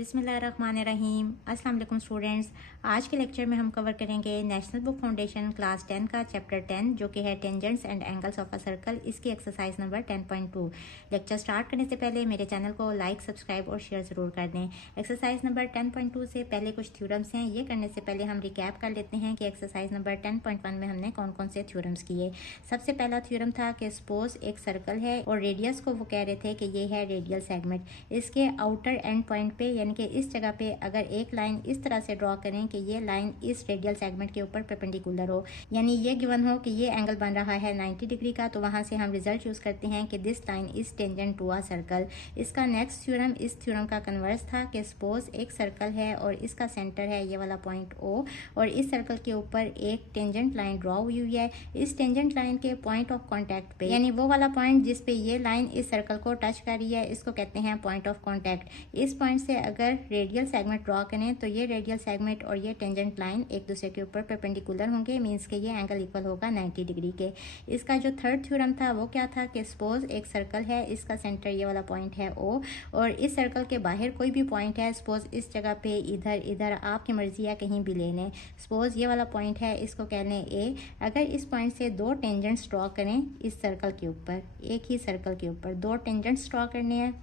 बिस्मिल्लाहिर्रहमानिर्रहीम। अस्सलाम वालेकुम स्टूडेंट्स। आज के लेक्चर में हम कवर करेंगे नेशनल बुक फाउंडेशन क्लास 10 का चैप्टर 10 जो कि है tangents and angles of a circle. इसकी एक्सरसाइज नंबर 10.2। लेक्चर स्टार्ट करने से पहले मेरे चैनल को लाइक, सब्सक्राइब और शेयर ज़रूर कर दें। एक्सरसाइज नंबर 10.2 से पहले कुछ थ्योरम्स हैं, ये करने से पहले हम रिकैप कर लेते हैं कि एक्सरसाइज नंबर 10.1 में हमने कौन कौन से थ्योरम्स किए। सबसे पहला थ्योरम था कि सपोज एक सर्कल है और रेडियस को वो कह रहे थे कि ये है रेडियल सेगमेंट। इसके आउटर एंड पॉइंट पे यानी कि इस जगह पे अगर एक लाइन इस तरह से ड्रॉ करें कि ये लाइन इस रेडियल सेगमेंट के ऊपर परपेंडिकुलर हो, यानी ये गिवन हो कि ये एंगल बन रहा है 90 डिग्री का, तो वहां से हम रिजल्ट यूज करते हैं कि this line is tangent to a circle. इसका नेक्स्ट थ्योरम इस थ्योरम का कन्वर्स था कि सपोज एक सर्कल है और इसका सेंटर है ये वाला पॉइंट O और इस सर्कल के ऊपर एक टेंजेंट लाइन ड्रॉ हुई हुई है। इस टेंजेंट लाइन के पॉइंट ऑफ कॉन्टैक्ट पे, यानी वो वाला पॉइंट जिस पे ये लाइन इस सर्कल को टच कर रही है, इसको कहते हैं पॉइंट ऑफ कॉन्टैक्ट। इस पॉइंट से अगर रेडियल सेगमेंट ड्रॉ करें तो ये रेडियल सेगमेंट और ये टेंजेंट लाइन एक दूसरे के ऊपर परपेंडिकुलर होंगे, मींस के ये एंगल इक्वल होगा 90 डिग्री के। इसका जो थर्ड थ्योरम था वो क्या था कि सपोज एक सर्कल है, इसका सेंटर ये वाला पॉइंट है O और इस सर्कल के बाहर कोई भी पॉइंट है, सपोज इस जगह पे, इधर इधर, आपकी मर्जी है कहीं भी ले लें। सपोज ये वाला पॉइंट है, इसको कह लें A। अगर इस पॉइंट से दो टेंजेंट्स ड्रॉ करें इस सर्कल के ऊपर, एक ही सर्कल के ऊपर दो टेंजेंट्स ड्रॉ करने हैं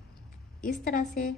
इस तरह से,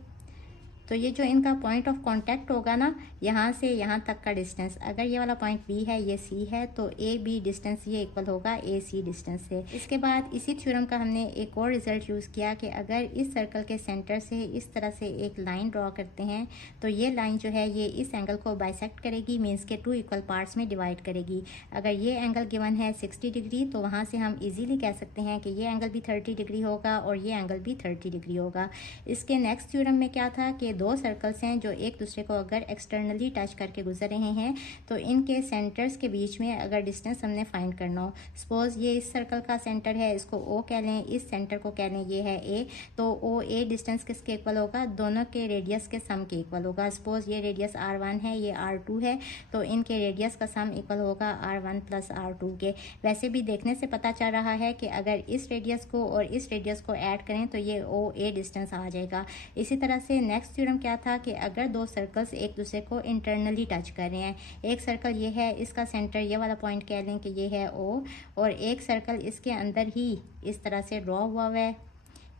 तो ये जो इनका पॉइंट ऑफ कांटेक्ट होगा ना, यहाँ से यहाँ तक का डिस्टेंस, अगर ये वाला पॉइंट B है, ये C है, तो AB डिस्टेंस ये इक्वल होगा AC डिस्टेंस से। इसके बाद इसी थ्योरम का हमने एक और रिजल्ट यूज़ किया कि अगर इस सर्कल के सेंटर से इस तरह से एक लाइन ड्रॉ करते हैं तो ये लाइन जो है ये इस एंगल को बाइसेक्ट करेगी, मीन्स के 2 इक्वल पार्ट्स में डिवाइड करेगी। अगर ये एंगल गिवन है 60 डिग्री तो वहाँ से हम इजीली कह सकते हैं कि ये एंगल भी 30 डिग्री होगा और ये एंगल भी 30 डिग्री होगा। इसके नेक्स्ट थ्योरम में क्या था कि दो सर्कल्स हैं जो एक दूसरे को अगर एक्सटर्नली टच करके गुजर रहे हैं तो इनके सेंटर्स के बीच में अगर डिस्टेंस हमने फाइंड करना हो, सपोज ये इस सर्कल का सेंटर है, इसको O कह लें, इस सेंटर को कह लें ये है A, तो OA डिस्टेंस किसके इक्वल होगा, दोनों के रेडियस के सम के इक्वल होगा। सपोज ये रेडियस R1 है, ये R2 है, तो इनके रेडियस का सम इक्वल होगा R1 प्लस R2 के। वैसे भी देखने से पता चल रहा है कि अगर इस रेडियस को और इस रेडियस को ऐड करें तो ये OA डिस्टेंस आ जाएगा। इसी तरह से नेक्स्ट थ्योरम क्या था कि अगर दो सर्कल्स एक दूसरे को इंटरनली टच कर रहे हैं, एक सर्कल ये है, इसका सेंटर ये वाला पॉइंट कह लें कि ये है O और एक सर्कल इसके अंदर ही इस तरह से ड्रॉ हुआ है,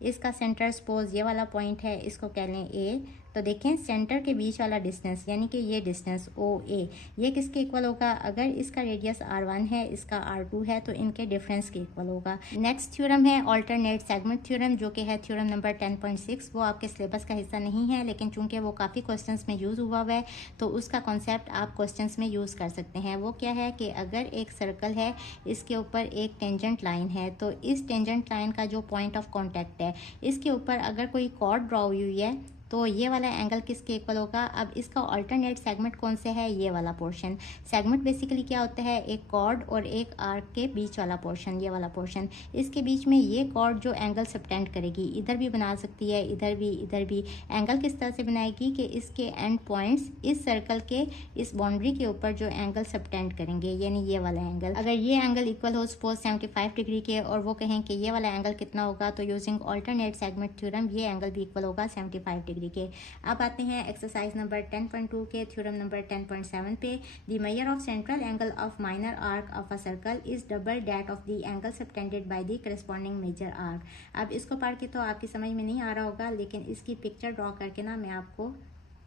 इसका सेंटर सपोज ये वाला पॉइंट है, इसको कह लें A, तो देखें सेंटर के बीच वाला डिस्टेंस यानी कि ये डिस्टेंस OA ये किसके इक्वल होगा, अगर इसका रेडियस R1 है, इसका R2 है, तो इनके डिफरेंस के इक्वल होगा। नेक्स्ट थ्योरम है ऑल्टरनेट सेगमेंट थ्योरम जो कि है थ्योरम नंबर 10.6। वो आपके सिलेबस का हिस्सा नहीं है, लेकिन चूंकि वो काफ़ी क्वेश्चंस में यूज़ हुआ है तो उसका कॉन्सेप्ट आप क्वेश्चंस में यूज़ कर सकते हैं। वो क्या है कि अगर एक सर्कल है, इसके ऊपर एक टेंजेंट लाइन है, तो इस टेंजेंट लाइन का जो पॉइंट ऑफ कॉन्टैक्ट है, इसके ऊपर अगर कोई कॉर्ड ड्रॉ हुई है तो ये वाला एंगल किसके इक्वल होगा। अब इसका अल्टरनेट सेगमेंट कौन से है, ये वाला पोर्शन। सेगमेंट बेसिकली क्या होता है, एक कॉर्ड और एक आर्क के बीच वाला पोर्शन, ये वाला पोर्शन। इसके बीच में ये कॉर्ड जो एंगल सबटेंड करेगी, इधर भी बना सकती है, इधर भी, इधर भी। एंगल किस तरह से बनाएगी कि इसके एंड पॉइंट्स इस सर्कल के इस बाउंड्री के ऊपर जो एंगल सबटेंड करेंगे, यानी ये वाला एंगल। अगर ये एंगल इक्वल हो सपोज 75 डिग्री के और वो कहें कि ये वाला एंगल कितना होगा, तो यूजिंग अल्टरनेट सेगमेंट थ्योरम ये एंगल भी इक्वल होगा 75 डिग्री के। अब आते हैं एक्सरसाइज नंबर 10.2 के थ्योरम नंबर 10.7 पे। The measure of central angle of minor arc of a circle is double that of the angle subtended by the corresponding major arc. अब इसको पढ़ के तो आपकी समझ में नहीं आ रहा होगा, लेकिन इसकी पिक्चर ड्रॉ करके ना मैं आपको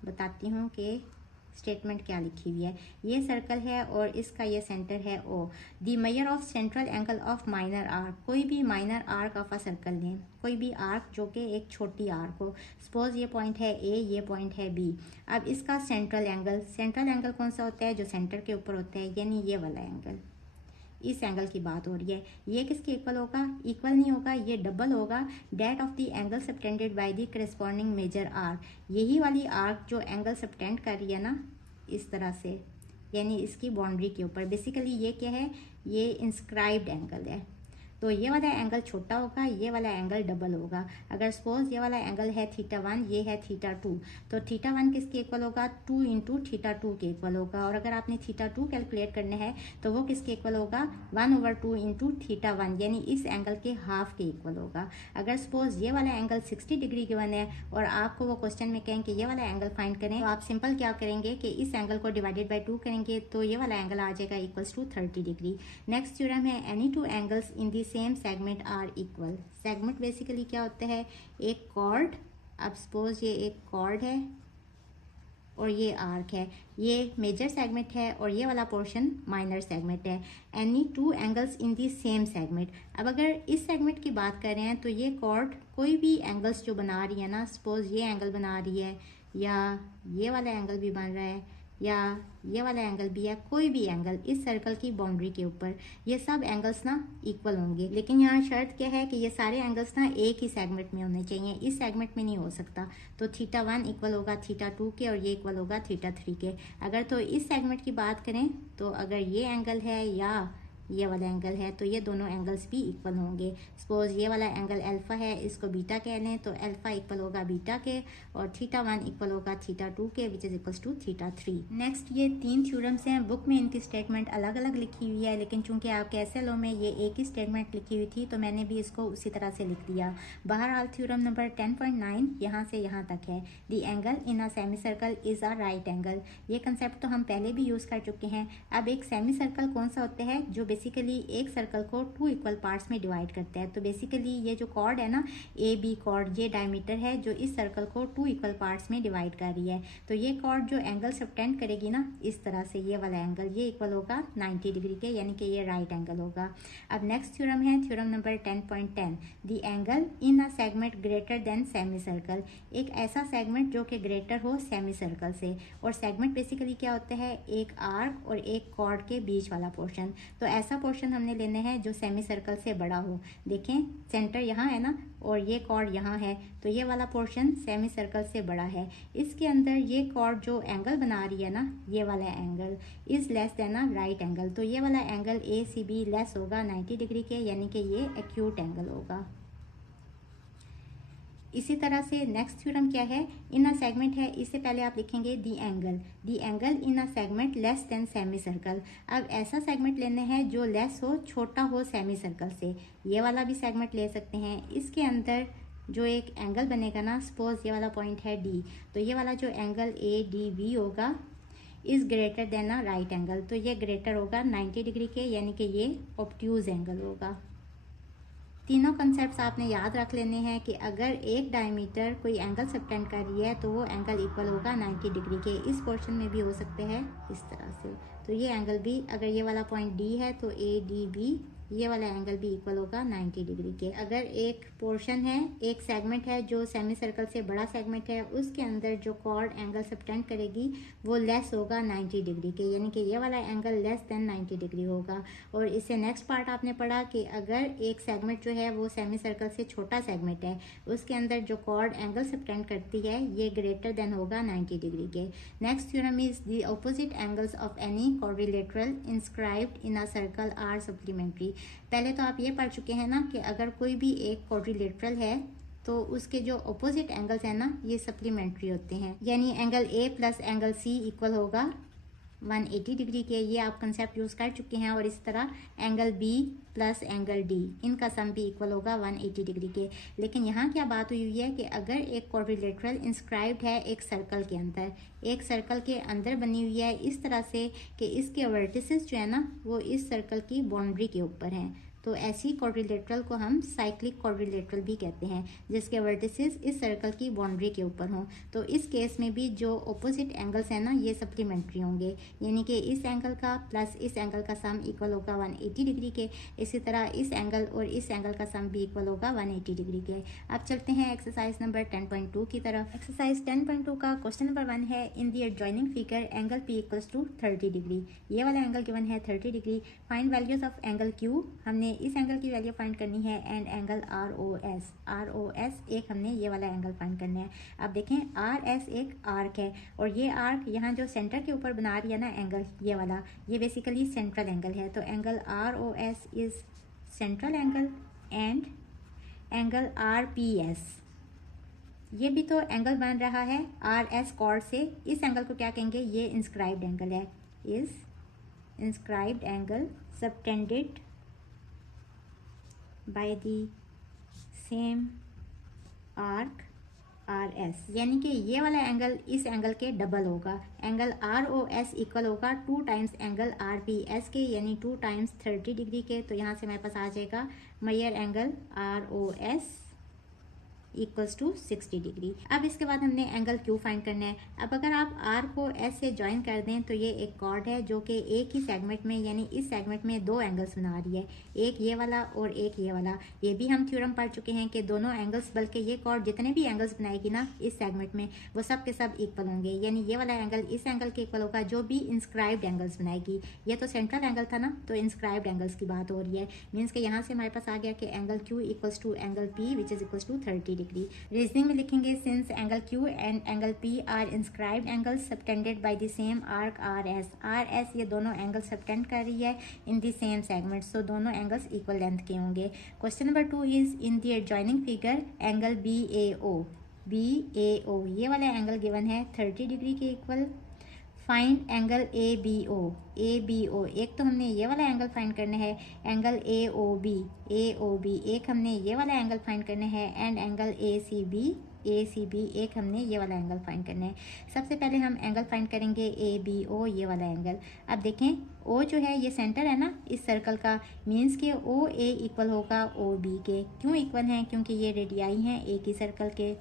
बताती हूँ कि स्टेटमेंट क्या लिखी हुई है। ये सर्कल है और इसका ये सेंटर है O। The measure of central angle of minor arc, कोई भी minor arc of a circle लें, कोई भी आर्क जो कि एक छोटी आर्क हो। सपोज ये पॉइंट है A, ये पॉइंट है B। अब इसका सेंट्रल एंगल कौन सा होता है, जो सेंटर के ऊपर होता है, यानी ये वाला एंगल। इस एंगल की बात हो रही है। ये किसके इक्वल होगा, इक्वल नहीं होगा, ये डबल होगा that of the angle subtended by the corresponding major arc. यही वाली आर्क जो एंगल सबटेंड कर रही है ना इस तरह से, यानी इसकी बाउंड्री के ऊपर। बेसिकली ये क्या है, ये इंस्क्राइब्ड एंगल है। तो ये वाला एंगल छोटा होगा, ये वाला एंगल डबल होगा। अगर सपोज ये वाला एंगल है θ1, ये है θ2, तो θ1 किसके इक्वल होगा, 2 इंटू θ2 के इक्वल होगा। और अगर आपने θ2 कैलकुलेट करना है तो वो किसके इक्वल होगा, 1/2 इंटू θ1, यानी इस एंगल के हाफ के इक्वल होगा। अगर सपोज ये वाला एंगल 60 डिग्री गिवन है और आपको वो क्वेश्चन में कहें कि ये वाला एंगल फाइंड करें, तो आप सिंपल क्या करेंगे कि इस एंगल को डिवाइडेड बाय 2 करेंगे, तो ये वाला एंगल आ जाएगा equals to 30 degree. Next theorem है any two angles in the same segment are equal. Segment basically क्या होता है, एक कॉर्ड, अब सपोज ये एक कॉर्ड है और ये आर्क है, ये मेजर सेगमेंट है और ये वाला पोर्शन माइनर सेगमेंट है। Any two angles in the same segment. अब अगर इस सेगमेंट की बात कर रहे हैं तो ये कॉर्ड कोई भी एंगल्स जो बना रही है ना, सपोज ये एंगल बना रही है या ये वाला एंगल भी बन रहा है या ये वाला एंगल भी है, कोई भी एंगल इस सर्कल की बाउंड्री के ऊपर, ये सब एंगल्स ना इक्वल होंगे। लेकिन यहाँ शर्त क्या है कि ये सारे एंगल्स ना एक ही सेगमेंट में होने चाहिए, इस सेगमेंट में नहीं हो सकता। तो θ1 इक्वल होगा θ2 के और ये इक्वल होगा θ3 के। अगर तो इस सेगमेंट की बात करें तो अगर ये एंगल है या ये वाला एंगल है तो ये दोनों एंगल्स भी इक्वल होंगे। सपोज ये वाला एंगल अल्फा है, इसको बीटा कह लें, तो अल्फा इक्वल होगा बीटा के और θ1 इक्वल होगा θ2 के, which is equals to θ3। Next ये 3 थ्योरम्स हैं। बुक में इनकी स्टेटमेंट अलग अलग लिखी हुई है, लेकिन चूंकि आपके SLO में ये एक ही स्टेटमेंट लिखी हुई थी तो मैंने भी इसको उसी तरह से लिख दिया। बहरहाल थ्योरम नंबर 10.9 यहाँ से यहाँ तक है। The angle in a semi circle is a right angle. ये कंसेप्ट तो हम पहले भी यूज कर चुके हैं। अब एक सेमी सर्कल कौन सा होता है, जो बेसिकली एक सर्कल को 2 इक्वल पार्ट्स में डिवाइड करता है। तो बेसिकली ये जो कॉर्ड है ना, AB कॉर्ड, ये डायमीटर है जो इस सर्कल को 2 इक्वल पार्ट्स में डिवाइड कर रही है। तो ये कॉर्ड जो एंगल सबटेंड करेगी ना इस तरह से, ये वाला एंगल ये इक्वल होगा 90 डिग्री के, यानी कि ये राइट एंगल होगा। अब नेक्स्ट थ्योरम है theorem number 10.10। The angle in a segment greater than semi circle. एक ऐसा सेगमेंट जो कि ग्रेटर हो सेमी सर्कल से। और सेगमेंट बेसिकली क्या होता है, एक आर्क और एक कॉर्ड के बीच वाला पोर्शन। तो ऐसा पोर्शन हमने लेने हैं जो सेमी सर्कल से बड़ा हो। देखें सेंटर यहाँ है ना और ये कॉर्ड यहाँ है, तो ये वाला पोर्शन सेमी सर्कल से बड़ा है। इसके अंदर ये कॉर्ड जो एंगल बना रही है ना, ये वाला angle is less than a right angle. तो ये वाला एंगल ACB लेस होगा 90 डिग्री के, यानी कि ये एक्यूट एंगल होगा। इसी तरह से नेक्स्ट थ्योरम क्या है, इन अ सेगमेंट है, इससे पहले आप लिखेंगे दी angle in a segment less than semi circle. अब ऐसा सेगमेंट लेने हैं जो लेस हो, छोटा हो सेमी सर्कल से। ये वाला भी सेगमेंट ले सकते हैं। इसके अंदर जो एक एंगल बनेगा ना, सपोज ये वाला पॉइंट है D, तो ये वाला जो एंगल ADB होगा is greater than a right angle. तो ये ग्रेटर होगा 90 डिग्री के, यानी कि ये ऑब्ट्यूज एंगल होगा। तीनों कंसेप्ट्स आपने याद रख लेने हैं कि अगर एक डायमीटर कोई एंगल सबटेंड कर रही है तो वो एंगल इक्वल होगा 90 डिग्री के। इस पोर्शन में भी हो सकते हैं इस तरह से। तो ये एंगल भी, अगर ये वाला पॉइंट D है तो ADB, ये वाला एंगल भी इक्वल होगा 90 डिग्री के। अगर एक पोर्शन है, एक सेगमेंट है जो सेमी सर्कल से बड़ा सेगमेंट है, उसके अंदर जो कॉर्ड एंगल सबटेंड करेगी वो लेस होगा 90 डिग्री के, यानी कि ये वाला एंगल लेस देन 90 डिग्री होगा। और इससे नेक्स्ट पार्ट आपने पढ़ा कि अगर एक सेगमेंट जो है वो सेमी सर्कल से छोटा सेगमेंट है, उसके अंदर जो कॉर्ड एंगल सबटेंड करती है ये ग्रेटर देन होगा 90 डिग्री के। Next theorem is the opposite angles of any quadrilateral inscribed in a circle are supplementary. पहले तो आप ये पढ़ चुके हैं ना कि अगर कोई भी एक क्वाड्रिलेटरल है तो उसके जो अपोजिट एंगल्स हैं ना ये सप्लीमेंट्री होते हैं, यानी angle A plus angle C equal होगा 180 डिग्री के। ये आप कंसेप्ट यूज कर चुके हैं। और इस तरह angle B plus angle D, इनका सम भी इक्वल होगा 180 डिग्री के। लेकिन यहाँ क्या बात हुई है कि अगर एक क्वाड्रिलेटरल इंस्क्राइब्ड है एक सर्कल के अंदर, एक सर्कल के अंदर बनी हुई है इस तरह से कि इसके वर्टिसेस जो है ना वो इस सर्कल की बाउंड्री के ऊपर हैं, तो ऐसी क्वाड्रिलेटरल को हम साइक्लिक क्वाड्रिलेटरल भी कहते हैं, जिसके वर्टिसेस इस सर्कल की बाउंड्री के ऊपर हों। तो इस केस में भी जो ऑपोजिट एंगल्स हैं ना ये सप्लीमेंट्री होंगे, यानी कि इस एंगल का प्लस इस एंगल का सम इक्वल होगा 180 डिग्री के। इसी तरह इस एंगल और इस एंगल का सम भी इक्वल होगा 180 डिग्री के। अब चलते हैं एक्सरसाइज नंबर 10.2 की तरफ। एक्सरसाइज 10.2 का क्वेश्चन नंबर 1 है, in the adjoining figure angle P equals to 30 degree. ये वाला एंगल गिवन है 30 degree. Find values of angle Q, हमने इस एंगल की वैल्यू फाइंड करनी है, एंड एंगल ROS एक हमने ये वाला एंगल फाइंड करना है। अब देखें RS एक आर्क है और ये आर्क यहाँ जो सेंटर के ऊपर बना रही है ना एंगल, ये वाला, ये बेसिकली सेंट्रल एंगल है। तो angle ROS is central angle and angle RPS, ये भी तो एंगल बन रहा है RS कॉर्ड से। इस एंगल को क्या कहेंगे, ये इंस्क्राइब्ड एंगल है, is inscribed angle subtended by the same arc RS, यानी कि ये वाला एंगल इस एंगल के डबल होगा। एंगल ROS इक्वल होगा 2 टाइम्स एंगल RPS के, यानी 2 टाइम्स 30 डिग्री के। तो यहाँ से हमारे पास आ जाएगा measure angle ROS equals to 60 degree. अब इसके बाद हमने एंगल Q फाइंड करना है। अब अगर आप R को S से ज्वाइन कर दें तो ये एक कॉर्ड है जो कि एक ही सेगमेंट में, यानी इस सेगमेंट में 2 एंगल्स बना रही है, एक ये वाला और एक ये वाला। ये भी हम थ्योरम पढ़ चुके हैं कि दोनों एंगल्स, बल्कि ये कॉर्ड जितने भी एंगल्स बनाएगी ना इस सेगमेंट में, वो सब के सब इक्वल होंगे, यानी ये वाला एंगल इस एंगल के इक्वल होगा जो भी इंस्क्राइब्ड एंगल्स बनाएगी। ये तो सेंट्रल एंगल था ना, तो इंस्क्राइब्ड एंगल्स की बात हो रही है। मीन्स कि यहाँ से हमारे पास आ गया कि angle Q equals to angle P which is equals to 30 degree. Reasoning में लिखेंगे since angle Q and angle P are inscribed angles subtended by the same arc RS, ये दोनों एंगल्स सबटेंड कर रही है in the same segment, so दोनों angles equal length के होंगे। Question number 2 is in the adjoining figure angle BAO, ये वाला एंगल गिवन है 30 डिग्री के इक्वल। फाइंड एंगल ABO, एक तो हमने ये वाला एंगल फाइंड करना है, एंगल AOB, एक हमने ये वाला एंगल फाइंड करना है, एंड एंगल ACB, एक हमने ये वाला एंगल फाइंड करना है। सबसे पहले हम एंगल फाइंड करेंगे ABO, ये वाला एंगल। अब देखें O जो है ये सेंटर है ना इस सर्कल का, मीन्स के OA इक्वल होगा OB के। क्यों इक्वल हैं, क्योंकि ये रेडियाई हैं एक ही सर्कल के।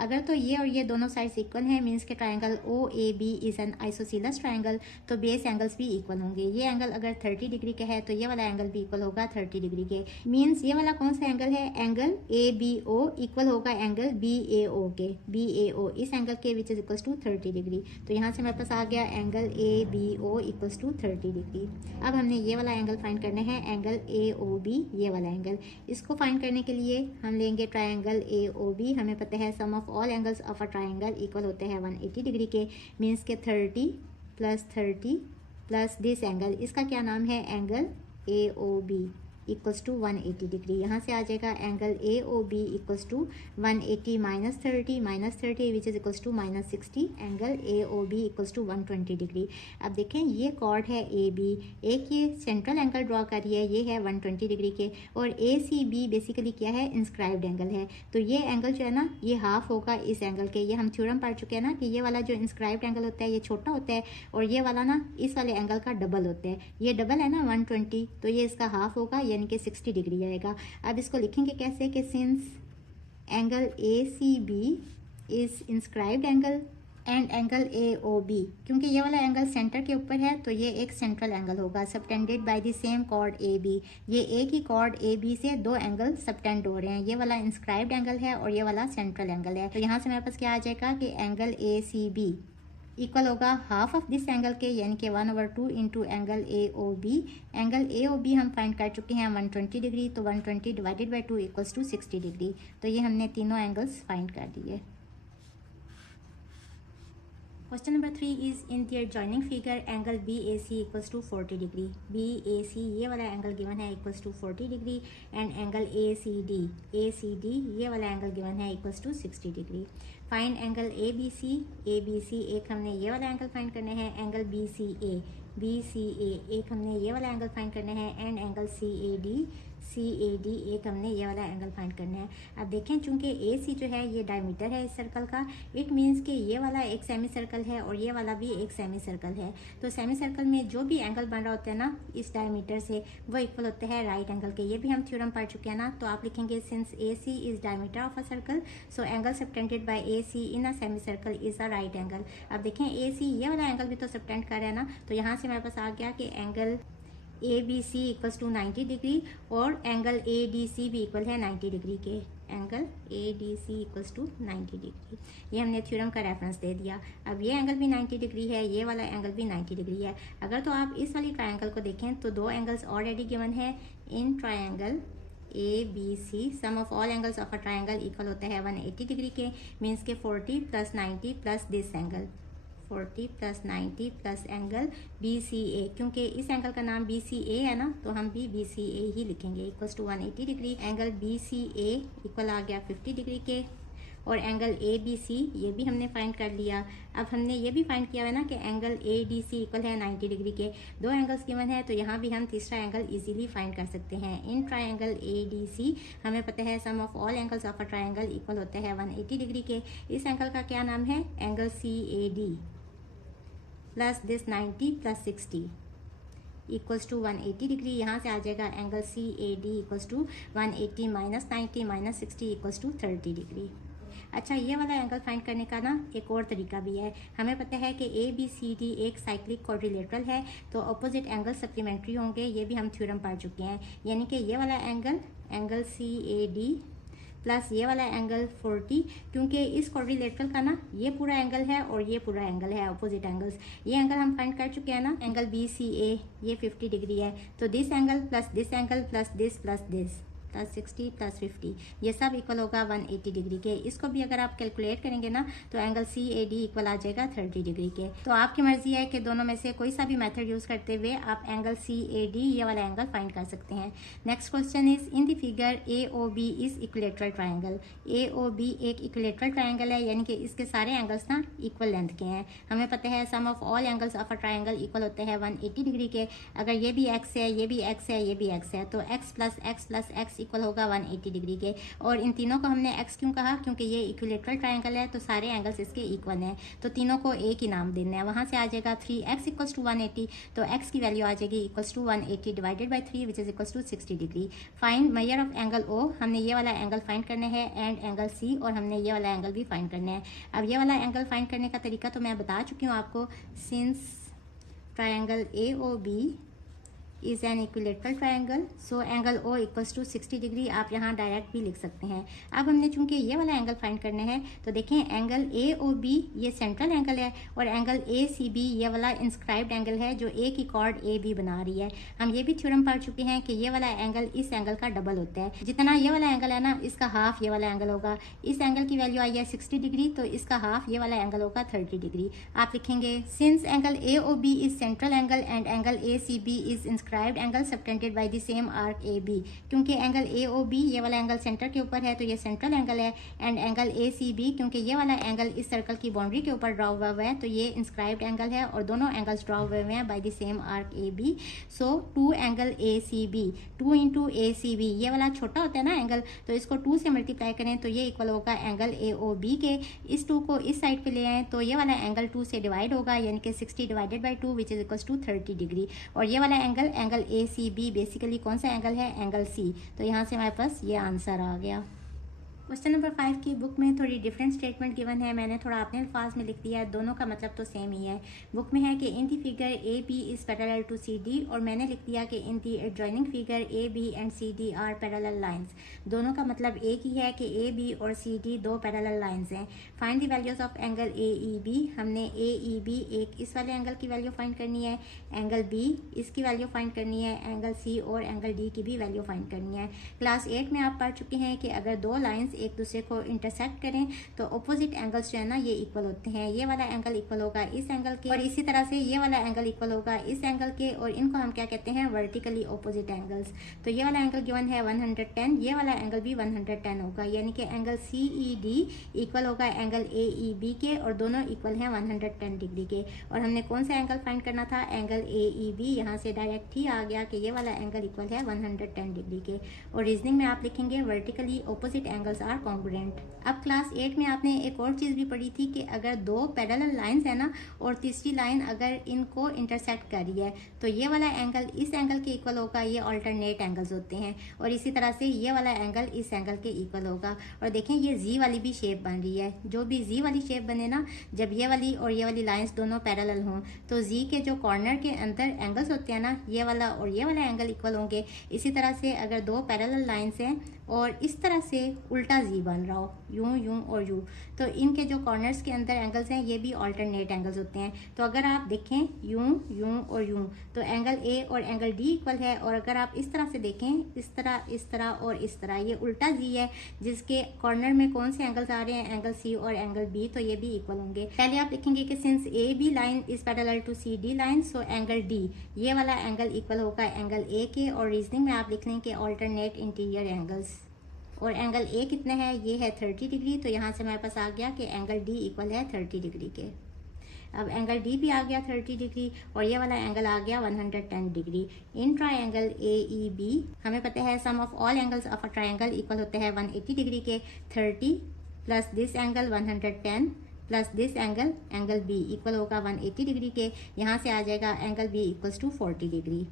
अगर तो ये और ये दोनों साइड्स इक्वल हैं, मीन्स के triangle OAB is an isosceles triangle, तो बेस एंगल्स भी इक्वल होंगे। ये एंगल अगर 30 डिग्री का है तो ये वाला एंगल भी इक्वल होगा 30 डिग्री के। मीन्स ये वाला कौन सा एंगल है, एंगल ABO इक्वल होगा एंगल BAO के, BAO इस एंगल के which is equals to 30 degree. तो यहाँ से हमारे पास आ गया angle ABO equals to 30 degree. अब हमने ये वाला एंगल फाइंड करना है, एंगल AOB, ये वाला एंगल। इसको फाइंड करने के लिए हम लेंगे ट्रायंगल AOB। हमें पता है sum of all angles of a triangle equal होते हैं 180 डिग्री के, मीन्स के 30 प्लस दिस एंगल, इसका क्या नाम है, angle AOB equals to 180 degree. यहाँ से आ जाएगा angle AOB equals to 180 minus 30 which is equals to minus 60, angle AOB equals to 120 degree. अब देखें ये कॉर्ड है AB, एक ये सेंट्रल एंगल ड्रॉ कर रही है, ये है 120 डिग्री के, और ACB बेसिकली क्या है, इंस्क्राइब्ड एंगल है। तो ये एंगल जो है ना ये हाफ होगा इस एंगल के। ये हम थ्योरम पढ़ चुके हैं ना कि ये वाला जो इंस्क्राइब्ड एंगल होता है ये छोटा होता है, और ये वाला ना इस वाले एंगल का डबल होता है। ये डबल है ना 120, तो ये इसका हाफ होगा, यानी कि 60 डिग्री आएगा। अब इसको लिखेंगे कैसे कि since angle ACB is inscribed angle and angle AOB, क्योंकि ये वाला एंगल सेंटर के ऊपर है तो ये एक सेंट्रल एंगल होगा subtended by the same chord AB। ये एक ही कॉर्ड AB से 2 एंगल सबटेंड हो रहे हैं, ये वाला इंस्क्राइब्ड एंगल है और ये वाला सेंट्रल एंगल है। तो यहाँ से मेरे पास क्या आ जाएगा कि एंगल ACB इक्वल होगा हाफ ऑफ दिस एंगल के, यानी कि 1/2 into angle AOB। Angle AOB हम फाइंड कर चुके हैं 120 डिग्री, तो 120 divided by 2 equals to 60 degree. तो ये हमने तीनों एंगल्स फाइंड कर दिए। Question number 3 is in the adjoining figure angle BAC equals to 40 degree. BAC ये वाला एंगल गिवन है equals to 40 degree, and angle ACD ये वाला एंगल गिवन है equals to 60 degree. Find angle ABC, एक हमने ये वाला एंगल फाइंड करना है, एंगल BCA एक हमने ये वाला एंगल फाइंड करना है, एंड एंगल CAD एक हमने ये वाला एंगल फाइंड करना है। अब देखें चूंकि AC जो है ये डायमीटर है इस सर्कल का, इट मीन्स कि ये वाला एक सेमी सर्कल है और ये वाला भी एक सेमी सर्कल है। तो सेमी सर्कल में जो भी एंगल बन रहा होता है ना इस डायमीटर से, वो इक्वल होते हैं राइट एंगल के। ये भी हम थ्योरम पढ़ चुके हैं ना, तो आप लिखेंगे since AC is diameter of a circle, so angle subtended bye AC in a semi circle is a right angle. अब देखें AC ये वाला एंगल भी तो सबटेंड कर रहा है ना, तो यहाँ से मेरे पास आ गया कि angle ABC equals to 90 degree और एंगल ADC भी इक्वल है 90 डिग्री के। Angle ADC equals to 90 degree, ये हमने थ्योरम का रेफरेंस दे दिया। अब ये एंगल भी 90 डिग्री है, ये वाला एंगल भी 90 डिग्री है। अगर तो आप इस वाली ट्रायंगल को देखें तो 2 एंगल्स ऑलरेडी गिवन है in triangle ABC। Sum of all angles of a triangle equal होता है 180 डिग्री के, मीन्स के 40 plus 90 plus this angle 40 plus 90 plus angle BCA, क्योंकि इस एंगल का नाम BCA है ना, तो हम भी BCA ही लिखेंगे, equals to 180 degree. Angle BCA equal आ गया 50 डिग्री के, और एंगल ABC ये भी हमने फाइंड कर लिया। अब हमने ये भी फाइंड किया है ना कि एंगल ADC इक्वल है 90 डिग्री के। दो एंगल्स गिवन है, तो यहाँ भी हम तीसरा एंगल इजीली फाइंड कर सकते हैं। इन ट्रायंगल ADC हमें पता है sum of all angles of a triangle equal होता है 180 डिग्री के। इस एंगल का क्या नाम है? Angle CAD plus this 90 plus 60 equals to 180 degree. यहाँ से आ जाएगा angle CAD equals to 180 minus 90 minus 60 equals to 30 degree. अच्छा, ये वाला एंगल फाइंड करने का ना एक और तरीका भी है। हमें पता है कि ABCD एक साइक्लिक क्वाड्रिलेटरल है, तो अपोजिट एंगल सप्लीमेंट्री होंगे, ये भी हम थ्योरम पढ़ चुके हैं। यानी कि ये वाला एंगल CAD प्लस ये वाला एंगल 40, क्योंकि इस क्वाड्रिलेटरल का ना ये पूरा एंगल है और ये पूरा एंगल है, अपोजिट एंगल्स। ये एंगल हम फाइंड कर चुके हैं ना, एंगल BCA ये 50 डिग्री है, तो this angle plus this angle plus this plus 60 plus 50 ये सब इक्वल होगा 180 डिग्री के। इसको भी अगर आप कैलकुलेट करेंगे ना, तो एंगल CAD इक्वल आ जाएगा 30 डिग्री के। तो आपकी मर्जी है कि दोनों में से कोई सा भी मेथड यूज करते हुए आप एंगल CAD ये वाला एंगल फाइंड कर सकते हैं। Next question is in the figure AOB is equilateral triangle. AOB एक इक्विलेटरल ट्राइंगल है, यानी कि इसके सारे एंगल्स ना इक्वल लेंथ के हैं। हमें पता है sum of all angles of a triangle equal होते हैं 180 डिग्री के। अगर ये भी x है, ये भी x है, ये भी x है, तो x प्लस x इक्वल होगा 180 डिग्री के। और इन तीनों को हमने x क्यों कहा? क्योंकि ये इक्विलेटरल ट्राइंगल है, तो सारे एंगल्स इसके इक्वल हैं, तो तीनों को एक ही नाम देना है। वहां से आ जाएगा 3x इक्वल्स टू 180, तो x की वैल्यू आ जाएगी equals to 180 divided by 3 which is equals to 60 degree. Find measure of angle O, हमने ये वाला एंगल फाइंड करना है, एंड एंगल C, और हमने ये वाला एंगल भी फाइंड करना है। अब ये वाला एंगल फाइंड करने का तरीका तो मैं बता चुकी हूँ आपको। Since triangle AOB is an equilateral triangle, so angle O equals to 60 degree. आप यहाँ डायरेक्ट भी लिख सकते हैं। अब हमने चूंकि ये वाला एंगल फाइंड करना है, तो देखें एंगल AOB ये सेंट्रल एंगल है, और एंगल ACB ये वाला इंस्क्राइब्ड एंगल है जो A की कॉर्ड AB बना रही है। हम ये भी थ्योरम पढ़ चुके हैं कि ये वाला एंगल इस एंगल का डबल होता है। जितना ये वाला एंगल है ना, इसका हाफ ये वाला एंगल होगा। इस एंगल की वैल्यू आई है 60 डिग्री, तो इसका हाफ ये वाला एंगल होगा 30 डिग्री। आप लिखेंगे since angle AOB is central angle and angle ACB is inscribed angle subtended by the same arc AB, क्योंकि एंगल AOB ये वाला एंगल सेंटर के ऊपर है, तो ये सेंट्रल एंगल है, एंड एंगल ACB क्योंकि ये वाला एंगल इस सर्कल की बाउंड्री के ऊपर ड्रॉ हुआ है, तो ये इंस्क्राइब्ड एंगल है, और दोनों एंगल्स ड्रॉ हुए हैं bye the same arc AB। So 2 angle ACB, 2 into ACB, ये वाला छोटा होता है ना एंगल, तो इसको 2 से मल्टीप्लाई करें तो ये इक्वल होगा एंगल AOB के। इस 2 को इस साइड पे ले आए तो ये वाला एंगल 2 से डिवाइड होगा, यानी कि 60 divided by 2 which is equals to 30 degree. और ये वाला एंगल ACB बेसिकली कौन सा एंगल है? Angle C। तो यहाँ से हमारे पास ये आंसर आ गया। क्वेश्चन नंबर 5 की बुक में थोड़ी डिफरेंट स्टेटमेंट गिवन है, मैंने थोड़ा अपने अल्फाज में लिख दिया है, दोनों का मतलब तो सेम ही है। बुक में है कि in the figure AB is parallel to CD, और मैंने लिख दिया कि in the adjoining figure AB and CD are parallel lines. दोनों का मतलब एक ही है कि AB और CD दो पैरेलल लाइंस हैं। Find the values of angle AEB, हमने AEB एक इस वाले एंगल की वैल्यू फाइंड करनी है, एंगल B इसकी वैल्यू फाइंड करनी है, एंगल C और एंगल D की भी वैल्यू फाइंड करनी है। क्लास 8 में आप पढ़ चुके हैं कि अगर दो लाइंस एक दूसरे को इंटरसेक्ट करें तो ऑपोजिट एंगल्स जो है ना ये इक्वल होते हैं। ये वाला एंगल इक्वल होगा इस एंगल के, और इसी तरह से ये वाला एंगल इक्वल होगा इस एंगल के, और इनको हम क्या कहते हैं? Vertically opposite angles. तो ये वाला एंगल गिवन है 110, ये वाला एंगल भी 110 होगा, यानी कि एंगल CED इक्वल होगा एंगल AEB के, और दोनों इक्वल हैं 110 डिग्री के। और हमने कौन सा एंगल फाइंड करना था? Angle AEB। यहाँ से डायरेक्ट ही आ गया कि ये वाला एंगल इक्वल है 110 डिग्री के। और रीजनिंग में आप लिखेंगे vertically opposite angles are congruent. अब क्लास 8 में आपने एक और चीज भी पढ़ी थी कि अगर दो पैरेलल लाइंस है ना, और तीसरी लाइन अगर इनको इंटरसेक्ट कर रही है, तो ये वाला एंगल इस एंगल के इक्वल होगा, ये ऑल्टरनेट एंगल्स होते हैं, और इसी तरह से ये वाला एंगल इस एंगल के इक्वल होगा। और देखें ये जी वाली भी शेप बन रही है, जो भी जी वाली शेप बने ना, जब ये वाली और ये वाली लाइंस दोनों पैरेलल हों, तो जी के जो कॉर्नर के अंदर एंगल्स होते हैं ना, ये वाला और ये वाला एंगल इक्वल होंगे। इसी तरह से अगर दो पैरेलल लाइंस हैं और इस तरह से उल्टा जी बन रहा हो, यूं यूं और यूं, तो इनके जो कॉर्नर्स के अंदर एंगल्स हैं ये भी ऑल्टरनेट एंगल्स होते हैं। तो अगर आप देखें यूं यूं और यूं, तो एंगल ए और एंगल डी इक्वल है। और अगर आप इस तरह से देखें, इस तरह और इस तरह, ये उल्टा जी है जिसके कॉर्नर में कौन से एंगल्स आ रहे हैं, एंगल सी और एंगल बी, तो ये भी इक्वल होंगे। पहले आप लिखेंगे कि since A B line is parallel to C D line, so angle D, ये वाला एंगल इक्वल होगा एंगल ए के। और रीजनिंग में आप लिख लें कि ऑल्टरनेट इंटीरियर एंगल्स, और एंगल ए कितना है, ये है 30 डिग्री। तो यहाँ से हमारे पास आ गया कि एंगल डी इक्वल है 30 डिग्री के। अब एंगल डी भी आ गया 30 डिग्री और ये वाला एंगल आ गया 110 degree. In triangle A E B हमें पता है sum of all angles of a triangle equal होते हैं 180 डिग्री के। 30 plus this angle 110 plus this angle, angle B equal होगा 180 डिग्री के। यहाँ से आ जाएगा angle B equals to 40 degree.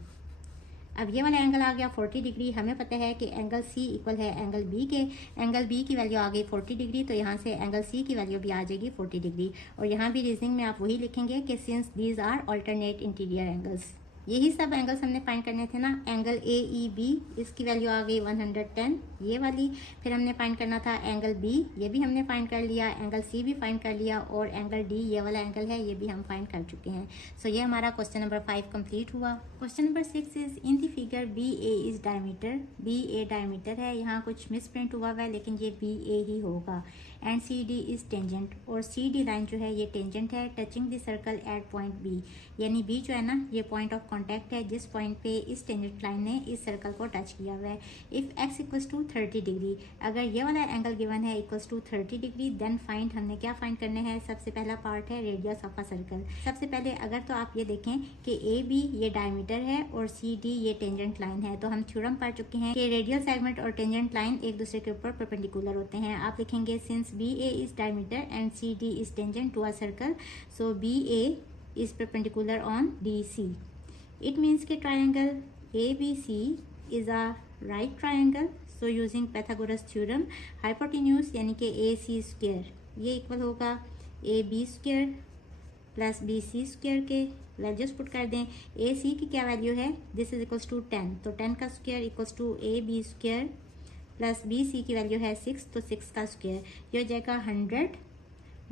अब ये वाला एंगल आ गया 40 डिग्री। हमें पता है कि एंगल सी इक्वल है एंगल बी के। एंगल बी की वैल्यू आ गई 40 डिग्री, तो यहाँ से एंगल सी की वैल्यू भी आ जाएगी 40 डिग्री। और यहाँ भी रीजनिंग में आप वही लिखेंगे कि since these are alternate interior angles, यही सब एंगल्स हमने फाइंड करने थे ना। एंगल ए ई बी, इसकी वैल्यू आ गई 110 ये वाली। फिर हमने फाइंड करना था एंगल बी, ये भी हमने फाइंड कर लिया। एंगल सी भी फाइंड कर लिया और एंगल डी, ये वाला एंगल है, ये भी हम फाइंड कर चुके हैं। सो ये हमारा क्वेश्चन नंबर 5 कंप्लीट हुआ। Question number 6 is in the figure B A is diameter. B A diameter है, यहाँ कुछ मिस प्रिंट हुआ हुआ है लेकिन ये बी ए ही होगा। And C D is tangent, और सी डी लाइन जो है ये टेंजेंट है touching the circle at point B, यानी बी जो है ना ये पॉइंट ऑफ कॉन्टैक्ट है जिस पॉइंट पे इस टेंजेंट लाइन ने इस सर्कल को टच किया हुआ है। If x equals to 30 degree, अगर ये वाला एंगल गिवन है equals to 30 degree, then find, हमने क्या फाइंड करने हैं, सबसे पहला पार्ट है रेडियस ऑफ अ सर्कल। सबसे पहले अगर तो आप ये देखें कि ए बी ये डायमीटर है और सी डी ये टेंजेंट लाइन है, तो हम थ्योरम पढ़ चुके हैं कि रेडियल सेगमेंट और टेंजेंट लाइन एक दूसरे के ऊपर परपेंडिकुलर होते हैं। आप लिखेंगे since B A is diameter and C D is tangent to a circle, so B A is perpendicular on DC. It means कि triangle ABC is a right triangle. So using Pythagoras theorem, hypotenuse यानी कि AC square ये equal होगा AB square plus BC square के। Values put कर दें। AC की क्या वैल्यू है, दिस इज इक्वल्स टू 10, तो 10 का square equals to AB square plus BC की वैल्यू है 6, तो 6 का स्क्वायर, ये हो जाएगा 100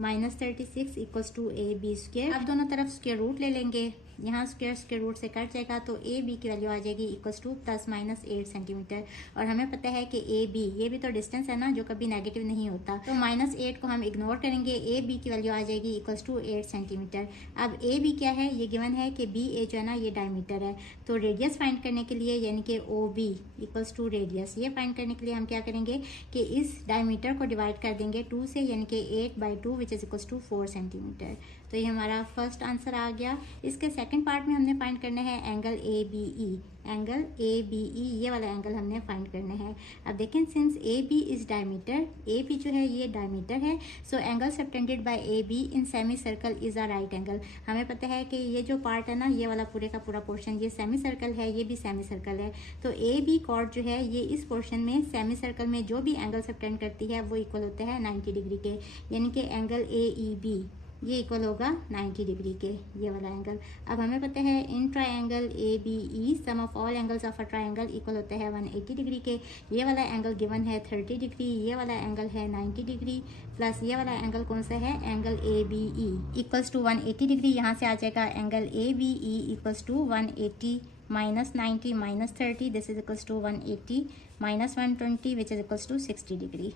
minus 36 equals to A B square. अब दोनों तरफ स्क्वायर रूट ले लेंगे, यहाँ स्क्वायर रूट से कट जाएगा, तो ए बी की वैल्यू आ जाएगी equals two plus minus 8 centimetre. और हमें पता है कि ए बी ये भी तो डिस्टेंस है ना जो कभी नेगेटिव नहीं होता, तो माइनस 8 को हम इग्नोर करेंगे, ए बी की वैल्यू आ जाएगी इक्वल्स टू 8 सेंटीमीटर। अब ए बी क्या है, ये गिवन है कि बी ए जो है ना ये डायमीटर है, तो रेडियस फाइंड करने के लिए यानी कि O B equals to radius, ये फाइंड करने के लिए हम क्या करेंगे कि इस डायमीटर को डिवाइड कर देंगे 2 से, यानी कि 8/2 which is equals to 4 centimetre. तो ये हमारा फर्स्ट आंसर आ गया। इसके सेकंड पार्ट में हमने फाइंड करना है angle A B E. Angle A B E ये वाला एंगल हमने फाइंड करना है। अब देखें since A B is diameter, A B जो है ये डायमीटर है, so angle subtended by A B in semicircle is a right angle. हमें पता है कि ये जो पार्ट है ना ये वाला पूरे का पूरा पोर्शन ये सेमी सर्कल है, ये भी सेमी सर्कल है, तो ए बी कॉर्ड जो है ये इस पोर्शन में सेमी सर्कल में जो भी एंगल सबटेंड करती है वो इक्वल होता है 90 डिग्री के, यानी कि एंगल ए ई बी ये इक्वल होगा 90 डिग्री के, ये वाला एंगल। अब हमें पता है in triangle A B E sum of all angles of a triangle equal होता है 180 डिग्री के। ये वाला एंगल गिवन है 30 डिग्री, ये वाला एंगल है 90 डिग्री, प्लस ये वाला एंगल कौन सा है, angle A B E equals to 180 degree. यहाँ से आ जाएगा angle A B E equals to 180 minus 90 minus 30, this is equals to 180 minus 120 which is equals to 60 degree.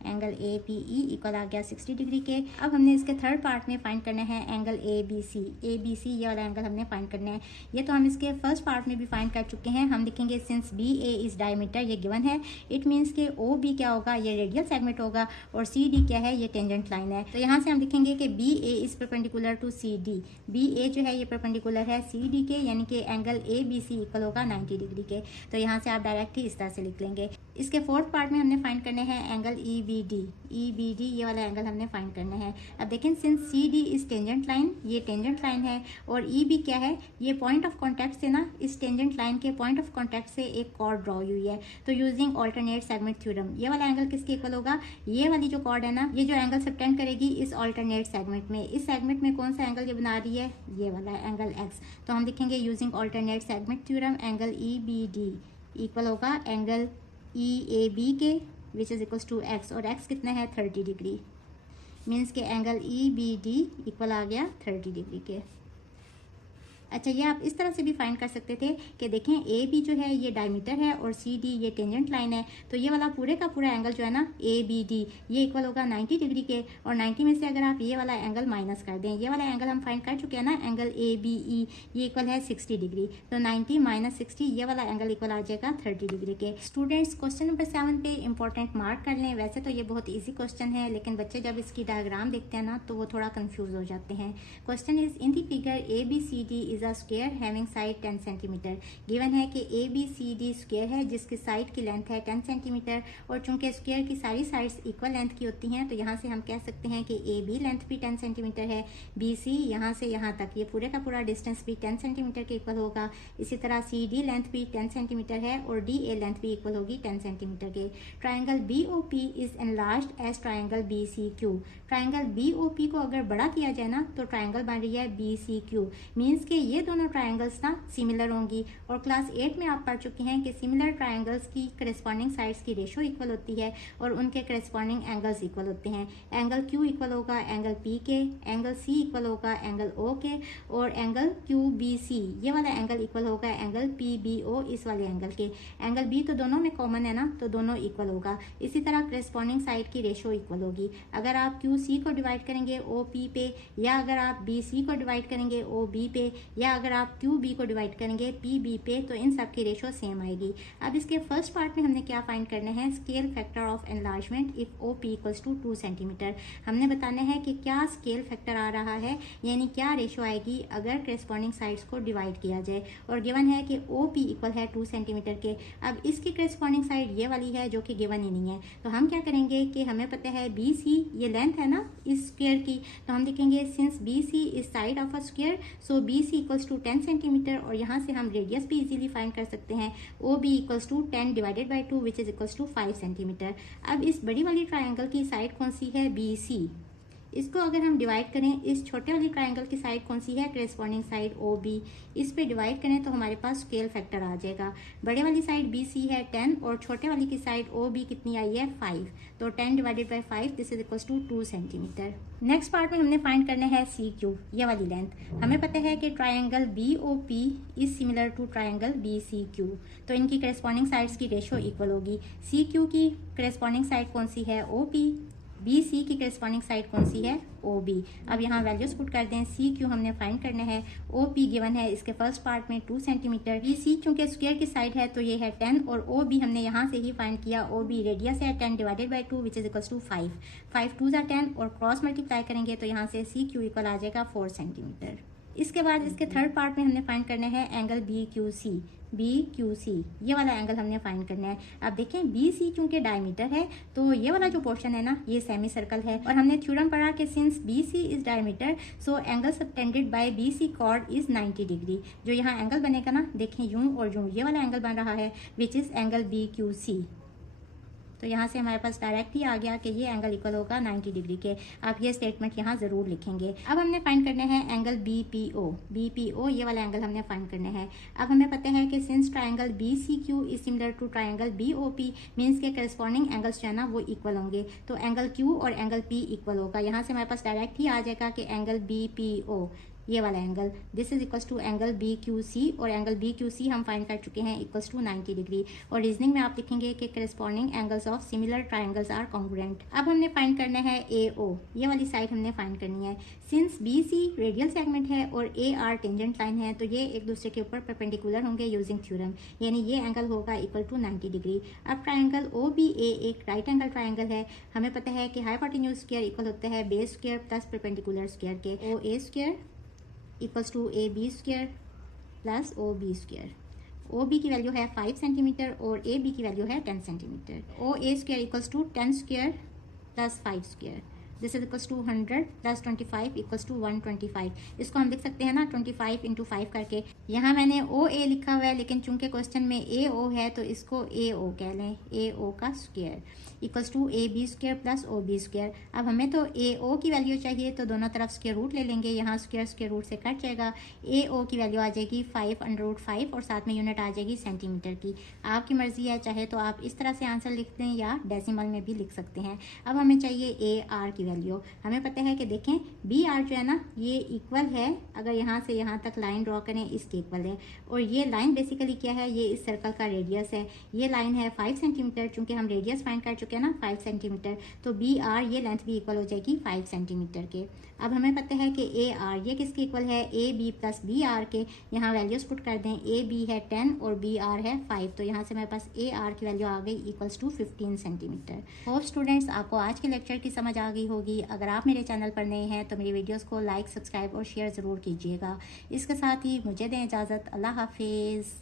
Angle A B E equal आ गया 60 degree के। अब हमने इसके थर्ड पार्ट में फाइंड करना है angle A B C. A B C ये वाला एंगल हमने फाइंड करना है, ये तो हम इसके फर्स्ट पार्ट में भी फाइंड कर चुके हैं। हम लिखेंगे since B A is diameter, ये गिवन है, इट मीन्स के ओ बी क्या होगा, ये रेडियल सेगमेंट होगा, और सी डी क्या है, ये टेंजेंट लाइन है। तो यहाँ से हम लिखेंगे कि B A is perpendicular to C D. B A जो है ये परपेंडिकुलर है सी डी के, यानी कि angle A B C equal होगा 90 डिग्री के। तो यहाँ से आप डायरेक्ट ही इस तरह से लिख लेंगे। इसके फोर्थ पार्ट में हमने फाइंड करने हैं angle E B D. E B D ये वाला एंगल हमने फाइंड करना है। अब देखें since C D is tangent line, ये टेंजेंट लाइन है, और ई बी क्या है, ये पॉइंट ऑफ कॉन्टैक्ट से ना इस टेंजेंट लाइन के पॉइंट ऑफ कॉन्टैक्ट से एक कॉर्ड ड्रॉ हुई है। तो यूजिंग ऑल्टरनेट सेगमेंट थ्योरम ये वाला एंगल किसके इक्वल होगा, ये वाली जो कॉर्ड है ना ये जो एंगल सबटेंड करेगी इस ऑल्टरनेट सेगमेंट में। इस सेगमेंट में कौन सा एंगल ये बना रही है, ये वाला एंगल एक्स। तो हम लिखेंगे using alternate segment theorem angle E B D equal होगा एंगल EAB के which is equals to x, और x कितना है 30 डिग्री, मीन्स के एंगल EBD इक्वल आ गया 30 डिग्री के। अच्छा, ये आप इस तरह से भी फाइंड कर सकते थे कि देखें AB जो है ये डायमीटर है और CD ये टेंजेंट लाइन है, तो ये वाला पूरे का पूरा एंगल जो है ना ABD ये इक्वल होगा 90 डिग्री के, और 90 में से अगर आप ये वाला एंगल माइनस कर दें, ये वाला एंगल हम फाइंड कर चुके हैं ना, एंगल ABE ये इक्वल है 60 डिग्री, तो 90 माइनस 60 ये वाला एंगल इक्वल आ जाएगा 30 डिग्री के। स्टूडेंट्स क्वेश्चन नंबर 7 पे इंपॉर्टेंट मार्क कर लें। वैसे तो ये बहुत ईजी क्वेश्चन है, लेकिन बच्चे जब इसकी डायग्राम देखते हैं ना तो वो थोड़ा कन्फ्यूज हो जाते हैं। Question is in the figure ABCD is a square having side 10 centimetre. Given है कि ABCD स्क्वायर है जिसकी साइड की लेंथ है 10 सेंटीमीटर, और चूंकि स्क्वायर की सारी साइड्स इक्वल लेंथ की होती हैं तो यहाँ से हम कह सकते हैं कि AB लेंथ भी 10 सेंटीमीटर है, BC यहाँ से यहाँ तक ये पूरे का पूरा डिस्टेंस भी 10 सेंटीमीटर के इक्वल होगा। इसी तरह CD लेंथ भी 10 सेंटीमीटर है और DA लेंथ भी इक्वल होगी 10 सेंटीमीटर के। Triangle BOP is enlarged as triangle BCQ। Triangle BOP को अगर बड़ा किया जाए ना तो ट्राइंगल बन रही है BCQ, मीन्स के ये दोनों ट्राइंगल्स ना सिमिलर होंगी, और क्लास 8 में आप पढ़ चुके हैं कि सिमिलर ट्राइंगल्स की करस्पॉन्डिंग साइड्स की रेशो इक्वल होती है और उनके करस्पॉन्डिंग एंगल्स इक्वल होते हैं। एंगल Q इक्वल होगा एंगल P के, एंगल C इक्वल होगा एंगल O के, और एंगल QBC ये वाला एंगल इक्वल होगा एंगल PBO इस वाले एंगल के। एंगल B तो दोनों में कॉमन है ना, तो दोनों इक्वल होगा। इसी तरह करस्पॉन्डिंग साइड की रेशो इक्वल होगी। अगर आप QC को डिवाइड करेंगे OP पे, या अगर आप BC को डिवाइड करेंगे OB पे, या अगर आप QB को डिवाइड करेंगे PB पे, तो इन सब की रेशो सेम आएगी। अब इसके फर्स्ट पार्ट में हमने क्या फाइंड करना है, scale factor of enlargement if OP equals to 2 centimetre. हमने बताना है कि क्या स्केल फैक्टर आ रहा है, यानी क्या रेशो आएगी अगर करस्पॉन्डिंग साइड्स को डिवाइड किया जाए, और गिवन है कि OP इक्वल है 2 सेंटीमीटर के। अब इसकी करस्पॉन्डिंग साइड ये वाली है जो कि गिवन ही नहीं है, तो हम क्या करेंगे कि हमें पता है BC ये लेंथ है ना इस स्क्वायर की, तो हम लिखेंगे since BC is side of a square so BC equals to 10 centimetre, और यहाँ से हम रेडियस भी इजीली फाइंड कर सकते हैं। OB equals to 10 divided by 2 which is equals to 5 centimetre. अब इस बड़ी वाली ट्राइंगल की साइड कौन सी है, BC। इसको अगर हम डिवाइड करें, इस छोटे वाली ट्राइंगल की साइड कौन सी है, करस्पॉन्डिंग साइड OB, इस पे डिवाइड करें तो हमारे पास स्केल फैक्टर आ जाएगा। बड़े वाली साइड BC है 10 और छोटे वाली की साइड OB कितनी आई है 5, तो 10 divided by 5 this is equals to 2 centimetre. Next part में हमने फाइंड करना है CQ ये वाली लेंथ। हमें पता है कि triangle BOP is similar to triangle BCQ, तो इनकी करस्पॉन्डिंग साइड्स की रेशो इक्वल होगी। CQ की करस्पॉन्डिंग साइड कौन सी है, OP, BC की करस्पॉन्डिंग साइड कौन सी है, OB। अब यहाँ वैल्यूज पुट कर दें। CQ हमने फाइंड करना है, OP गिवन है इसके फर्स्ट पार्ट में 2 सेंटीमीटर, BC चूंकि स्क्वायर की साइड है तो ये है 10, और OB हमने यहाँ से ही फाइंड किया, OB रेडियस है 10 divided by 2 which is equals to 5, 5 2 ज़ा 10, और क्रॉस मल्टीप्लाई करेंगे तो यहाँ से CQ इक्वल आ जाएगा 4 सेंटीमीटर। इसके बाद इसके थर्ड पार्ट में हमने फाइंड करना है एंगल BQC ये वाला एंगल हमने फाइंड करना है। अब देखें BC चूंकि डायमीटर है तो ये वाला जो पोर्शन है ना ये सेमी सर्कल है, और हमने थ्योरम पढ़ा कि since BC is diameter so angle subtended by BC chord is 90 degree. जो यहाँ एंगल बनेगा ना, देखें यूं और यूं, ये वाला एंगल बन रहा है विच इज एंगल BQC। तो यहाँ से हमारे पास डायरेक्ट ही आ गया कि ये एंगल इक्वल होगा 90 डिग्री के। आप ये स्टेटमेंट यहाँ ज़रूर लिखेंगे। अब हमने फाइंड करना है एंगल BPO ये वाला एंगल हमने फाइंड करना है। अब हमें पता है कि since triangle BCQ is similar to triangle BOP means के करस्पॉन्डिंग एंगल्स जो है ना वो इक्वल होंगे, तो एंगल Q और एंगल P इक्वल होगा। यहाँ से हमारे पास डायरेक्ट ही आ जाएगा कि एंगल BPO ये वाला angle this is equals to angle BQC, और एंगल BQC हम फाइंड कर चुके हैं इक्वल्स टू 90 डिग्री। और रीजनिंग में आप लिखेंगे कि corresponding angles of similar triangles are congruent. अब हमने फाइंड करना है AO ये वाली साइड हमने फाइंड करनी है। सिंस BC रेडियल सेगमेंट है और AR टेंजेंट लाइन है तो ये एक दूसरे के ऊपर परपेंडिकुलर होंगे यूजिंग थ्योरम, यानी ये एंगल होगा इक्वल टू 90 डिग्री। अब ट्राइंगल OBA एक राइट एंगल ट्राइंगल है। हमें पता है कि हाइपोटेन्यूज स्क्वायर इक्वल होता है base square plus perpendicular square के। OA square equals to AB square plus OB square. OB की वैल्यू है 5 सेंटीमीटर और AB की वैल्यू है 10 centimetre. OA square equals to 10 square plus 5 square this is equals to 100 plus 25 equals to 125। इसको हम लिख सकते हैं ना 25 इंटू 5 करके, यहाँ मैंने ओ ए लिखा हुआ है, लेकिन चूंकि क्वेश्चन में ए ओ है तो इसको ए ओ कह लें, ए ओ का square equals to A B square plus O B square. अब हमें तो ए ओ की वैल्यू चाहिए, तो दोनों तरफ स्क्वायर रूट ले लेंगे, यहाँ स्क्वायर रूट से कट जाएगा। ए ओ की वैल्यू आ जाएगी 5√5 और साथ में यूनिट आ जाएगी सेंटीमीटर की। आपकी मर्जी है, चाहे तो आप इस तरह से आंसर लिख दें या डेसिमल में भी लिख सकते हैं। अब हमें चाहिए ए आर की वैल्यू। हमें पता है कि देखें बी आर जो है ना ये इक्वल है, अगर यहाँ से यहाँ तक लाइन ड्रॉ करें इसके इक्वल है। और ये लाइन बेसिकली क्या है, ये इस सर्कल का रेडियस है। ये लाइन है 5 सेंटीमीटर, चूंकि हम रेडियस फाइंड कर चुके हैं ना 5 सेंटीमीटर, तो बी आर ये लेंथ भी इक्वल हो जाएगी 5 सेंटीमीटर के। अब हमें पता है कि ए आर ये किसके इक्वल है, A B plus B R के। यहाँ वैल्यूज पुट कर दें, ए बी है 10 और बी आर है 5, तो यहाँ से मेरे पास ए आर की वैल्यू आ गई equals to 15 centimetre. Hope students आपको आज के लेक्चर की समझ आ गई होगी। अगर आप मेरे चैनल पर नए हैं तो मेरी वीडियोस को लाइक, सब्सक्राइब और शेयर ज़रूर कीजिएगा। इसके साथ ही मुझे दें इजाज़त। अल्लाह हाफिज़।